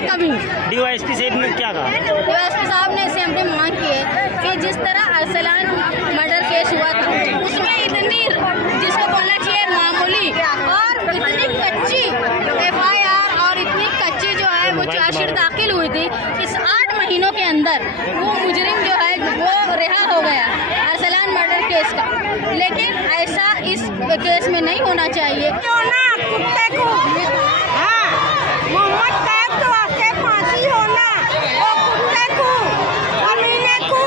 की कमी। डीवाईएसपी साहब ने क्या कहा? डीवाईएसपी साहब ने इससे हमने मांग की है कि जिस तरह अरसलान मर्डर केस हुआ था उसमें इतनी जिसको बोलना चाहिए मामूली और इतनी कच्ची FIR और इतनी कच्ची जो है वो चार्जशीट दाखिल हुई थी, इस 8 महीनों के अंदर वो मुजरिम जो है वो रिहा हो गया अरसलान मर्डर केस का। लेकिन ऐसा इस केस में नहीं होना चाहिए। कुत्ते को मोहम्मद तैयब तो आके फांसी होना, वो कुत्ते को अमीने को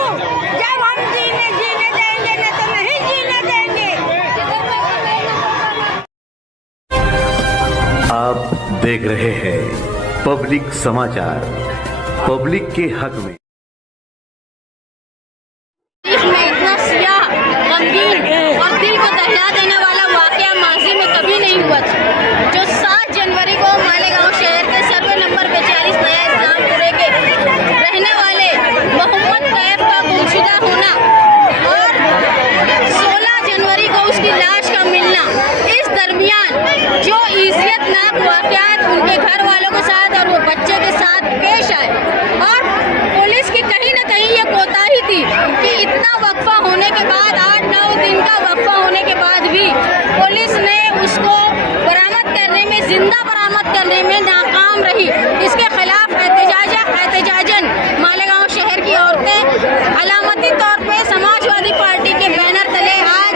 जब हम जीने देंगे न तो नहीं जीने देंगे। आप देख रहे हैं पब्लिक समाचार, पब्लिक के हक में। इसमें इतना सियाह, गमगीन और दिल को दहला देने वाला वाकया माजी में कभी नहीं हुआ था, जो 7 जनवरी को मालेगांव शहर के सर्वे नंबर 42 नया इस्लामपुरे के रहने वाले मोहम्मद तैयब का गुमशुदा होना और 16 जनवरी को उसकी लाश का मिलना, इस दरमियान जो इज़्ज़तनाक वाकयात उनके घर वालों के साथ और वो बच्चे के साथ पेश आए और पुलिस की कहीं ना कहीं ये कोताही थी कि इतना वक्फा होने के बाद 8-9 दिन का वक्फा होने के बाद भी पुलिस ने उसको बरामद करने में, जिंदा बरामद करने में नाकाम रही। इसके खिलाफ एहतजाजन मालेगांव शहर की औरतें अलामती तौर पे समाजवादी पार्टी के बैनर तले आज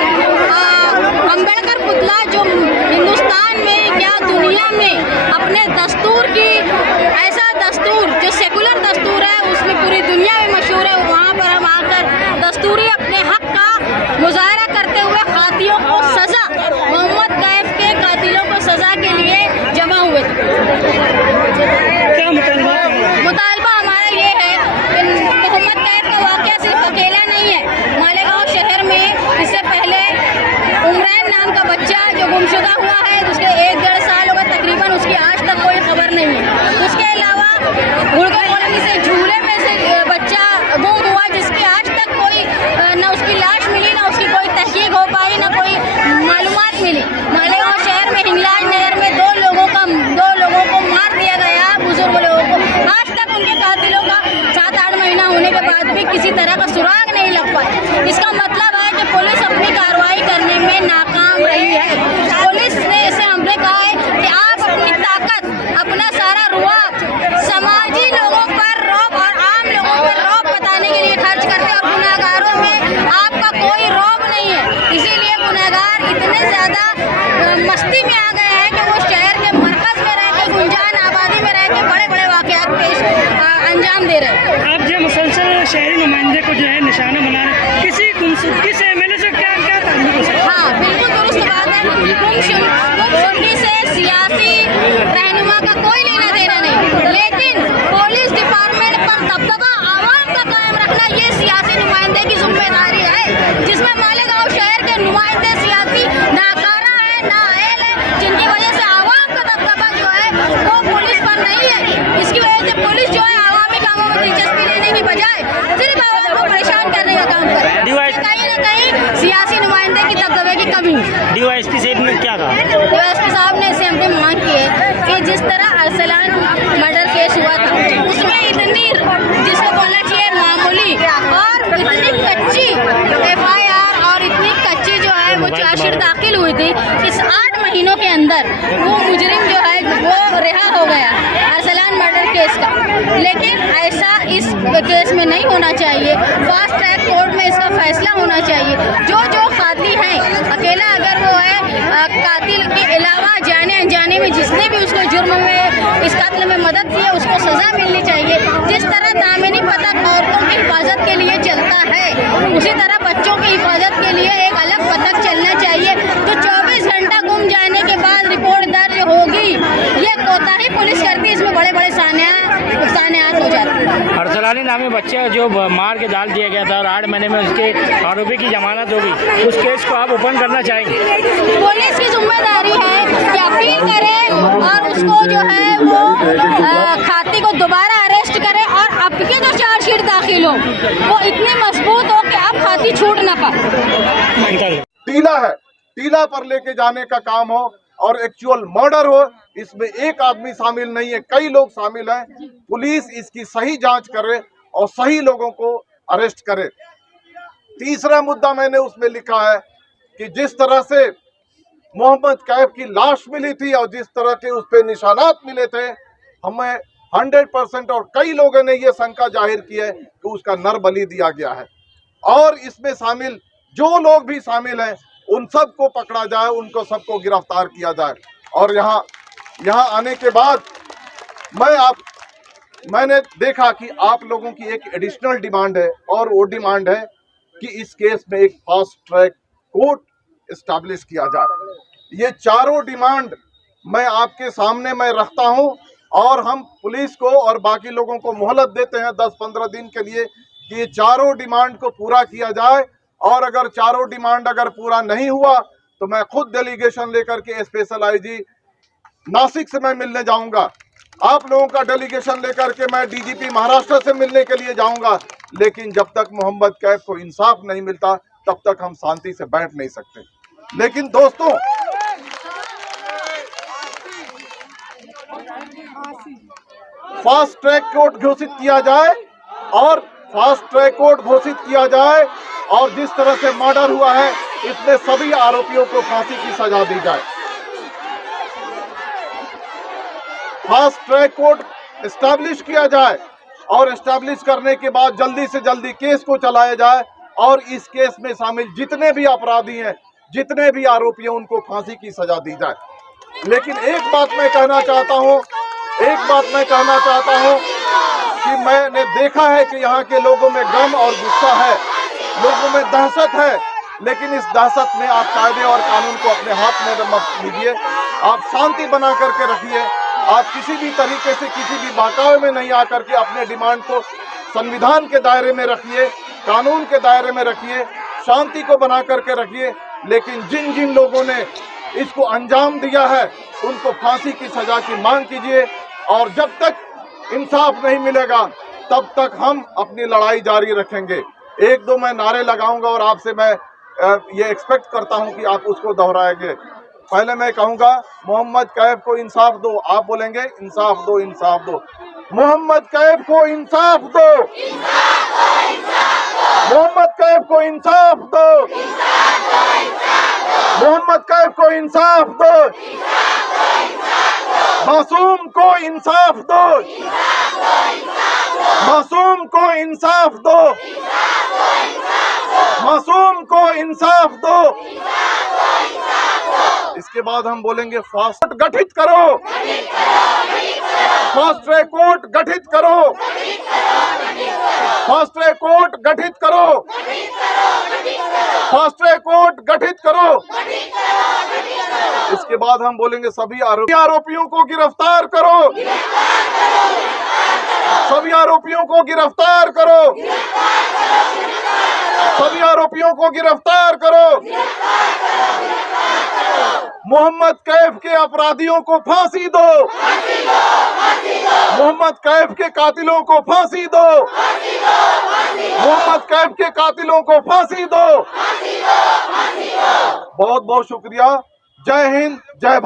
अम्बेडकर पुतला जो हिंदुस्तान में या दुनिया में अपने दस्तूर की, ऐसा दस्तूर जो सेकुलर दस्तूर है उसमें पूरी दुनिया में मशहूर है, वहाँ पर हम आकर दस्तूरी अपने हक का मुजाहरा करते हुए कातिलों को सजा, मोहम्मद तैयब के कातिलों को सजा के लिए जमा हुए क्या मुतालबा हमारा ये है कि मोहम्मद तैयब का वाकया सिर्फ अकेला नहीं है। मालेगांव शहर में इससे पहले उमरान नाम का बच्चा जो गुमशुदा हुआ है, उसके 1-1.5 साल हो गए तकरीबन, उसकी आज तक कोई खबर नहीं है। उसके अलावा गुड़गा कॉलोनी से झूले में से बच्चा गुम हुआ जिसकी आज तक कोई न उसकी लाश मिली, न उसकी कोई तहकीक हो पाई, न कोई मालूमात मिली। मालेगांव शहर में हिंगलाज नगर में 2 लोगों को मार दिया गया, बुजुर्ग लोगों को। आज तक उनके कातिलों का 7-8 महीना होने के बाद भी किसी तरह का सुराग नहीं लग पाया। इसका मतलब है कि पुलिस अपनी कार्रवाई करने में नाकाम रही है। पुलिस ने इसे हमने कहा है कि आप अपनी ताकत, अपना सारा रुआब समाजी लोगों पर रौब और आम लोगों पर रौब बताने के लिए खर्च करते हैं और गुनहगारों में आपका कोई रौब नहीं है। इसीलिए गुनहगार इतने ज़्यादा मस्ती में आ गए हैं कि वो शहर के मरकज में रह के, गुंजान आबादी में रह के बड़े-बड़े वाकयात पेश अंजाम दे रहे हैं। आप जो मुसलसल शहरी नुमाइंदे को जो है निशाना बना रहे, किस MLA से क्या ताल्लुक हो सकता है? हाँ, बिल्कुल दुरुस्त बात है। गुमशुदगी से सियासी रहनुमा का कोई लेना देना नहीं, लेकिन पुलिस डिपार्टमेंट पर दबदबा आवाम का कायम रखना ये सियासी नुमाइंदे की जिम्मेदारी है, जिसमें मालेगांव शहर के नुमाइंदे सियासी नाकारा है, नाअहल है, जिनकी वजह से आवाम का दबदबा जो है वो पुलिस पर नहीं है। इसकी वजह से पुलिस जो है आवामी कामों में दिलचस्पी लेने की बजाय सिर्फ आवाम को परेशान करने का काम करे। कहीं ना कहीं सियासी नुमाइंदे की दबदबे की कमी। डीवाईएसपी साहब ने क्या कहा? डीवाईएसपी साहब ने इससे हमने मांग की है कि जिस तरह अरसलान मर्डर केस हुआ था उसमें इतनी जिसको बोलना चाहिए मामूली और इतनी कच्ची FIR और इतनी कच्ची जो है वो चार्जशीट दाखिल हुई थी, इस 8 महीनों के अंदर वो मुजरिम जो है वो रिहा हो गया अरसलान मर्डर केस का। लेकिन ऐसा इस केस में नहीं होना चाहिए। फास्ट ट्रैक कोर्ट में इसका फैसला होना चाहिए। जो कातिल हैं, अकेला अगर वो है कातिल के अलावा जाने अनजाने में जिसने भी उसको जुर्म में, इस कत्ल में मदद की है, उसको सजा मिलनी चाहिए। जिस तरह दामिनी पतक औरतों की हिफाजत के लिए चलता है, उसी तरह बच्चों की हिफाजत के लिए एक अलग पतक चलना चाहिए। तो 24 घंटा गुम जाने के बाद रिपोर्ट दर्ज होगी, ये कोताही पुलिस करती है, इसमें बड़े-बड़े सानियात हो जाते हैं। अरसलानी नामी बच्चे जो मार के डाल दिया गया था और 8 महीने में उसके आरोपी की जमानत हो गई, उस केस को आप ओपन करना चाहेंगे? पुलिस की जिम्मेदारी है कि अपील करे और उसको जो है वो खाती को दोबारा अरेस्ट करे और अब के जो चार्जशीट दाखिल हो वो इतनी मजबूत हो कि अब खाती छूट ना पाए। टीला है, टीला पर लेके जाने का काम हो और एक्चुअल मर्डर हो, इसमें एक आदमी शामिल नहीं है, कई लोग शामिल हैं। पुलिस इसकी सही जांच करे और सही लोगों को अरेस्ट करे। तीसरा मुद्दा मैंने उसमें लिखा है कि जिस तरह से मोहम्मद कैफ की लाश मिली थी और जिस तरह के उस पे निशानात मिले थे, हमें 100% और कई लोगों ने ये शंका जाहिर की है कि उसका नर बलि दिया गया है। और इसमें शामिल जो लोग भी शामिल हैं उन सबको पकड़ा जाए, उनको सबको गिरफ्तार किया जाए। और यहाँ आने के बाद मैंने देखा कि आप लोगों की एक एडिशनल डिमांड है, और वो डिमांड है कि इस केस में एक फास्ट ट्रैक कोर्ट एस्टैब्लिश किया जाए। ये चारों डिमांड मैं आपके सामने रखता हूं, और हम पुलिस को और बाकी लोगों को मोहलत देते हैं 10-15 दिन के लिए कि ये चारों डिमांड को पूरा किया जाए। और अगर चारों डिमांड अगर पूरा नहीं हुआ तो मैं खुद डेलीगेशन लेकर के स्पेशल आईजी नासिक से मैं मिलने जाऊंगा। आप लोगों का डेलीगेशन लेकर के मैं डीजीपी महाराष्ट्र से मिलने के लिए जाऊंगा। लेकिन जब तक मोहम्मद कैफ को इंसाफ नहीं मिलता तब तक हम शांति से बैठ नहीं सकते। लेकिन दोस्तों, फास्ट ट्रैक कोर्ट घोषित किया जाए, और फास्ट ट्रैक कोर्ट घोषित किया जाए, और जिस तरह से मर्डर हुआ है इसमें सभी आरोपियों को फांसी की सजा दी जाए। फास्ट ट्रैक कोर्ट एस्टैब्लिश किया जाए, और एस्टैब्लिश करने के बाद जल्दी से जल्दी केस को चलाया जाए, और इस केस में शामिल जितने भी अपराधी हैं, जितने भी आरोपी हैं, उनको फांसी की सजा दी जाए। लेकिन एक बात मैं कहना चाहता हूं कि मैंने देखा है कि यहाँ के लोगों में गम और गुस्सा है, लोगों में दहशत है। लेकिन इस दहशत में आप कायदे और कानून को अपने हाथ में मत लीजिए। आप शांति बना करके रखिए। आप किसी भी तरीके से किसी भी बहकावे में नहीं आकर के अपने डिमांड को संविधान के दायरे में रखिए, कानून के दायरे में रखिए, शांति को बना करके रखिए। लेकिन जिन जिन लोगों ने इसको अंजाम दिया है उनको फांसी की सजा की मांग कीजिए। और जब तक इंसाफ नहीं मिलेगा तब तक हम अपनी लड़ाई जारी रखेंगे। एक दो मैं नारे लगाऊंगा और आपसे मैं ये एक्सपेक्ट करता हूं कि आप उसको दोहराएंगे। पहले मैं कहूंगा मोहम्मद कैफ को इंसाफ दो। आप बोलेंगे इंसाफ दो, इंसाफ दो। मोहम्मद कैफ को इंसाफ दो, मोहम्मद कैफ को इंसाफ दो, मोहम्मद कैफ को इंसाफ दो, मासूम को इंसाफ दो, मासूम को इंसाफ दो, मासूम को इंसाफ दो। इसके बाद हम बोलेंगे फास्ट गठित करो, फास्ट ट्रैक कोर्ट गठित करो, फास्ट ट्रैक कोर्ट गठित करो, फास्ट ट्रैक कोर्ट गठित करो। इसके बाद हम बोलेंगे सभी आरोपियों को गिरफ्तार करो, सभी आरोपियों को गिरफ्तार करो, सभी आरोपियों को गिरफ्तार करो। मोहम्मद कैफ के अपराधियों को फांसी दो, मोहम्मद कैफ के कातिलों को फांसी दो, मोहम्मद कैफ के कातिलों को फांसी दो। बहुत बहुत शुक्रिया। जय हिंद, जय भारत।